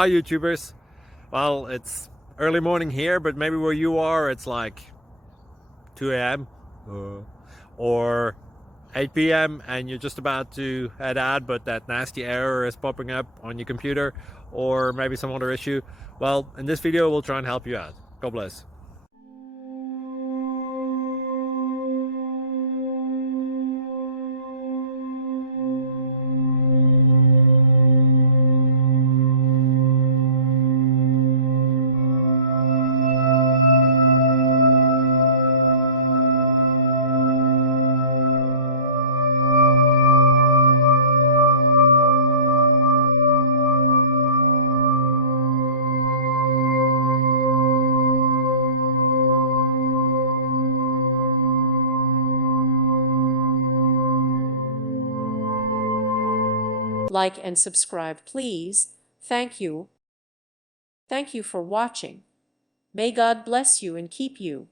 Hi YouTubers. Well, it's early morning here, but maybe where you are it's like 2 a.m. or 8 p.m. and you're just about to head out, but that nasty error is popping up on your computer, or maybe some other issue. Well, in this video we'll try and help you out. God bless. Like and subscribe, please. Thank you. Thank you for watching. May God bless you and keep you.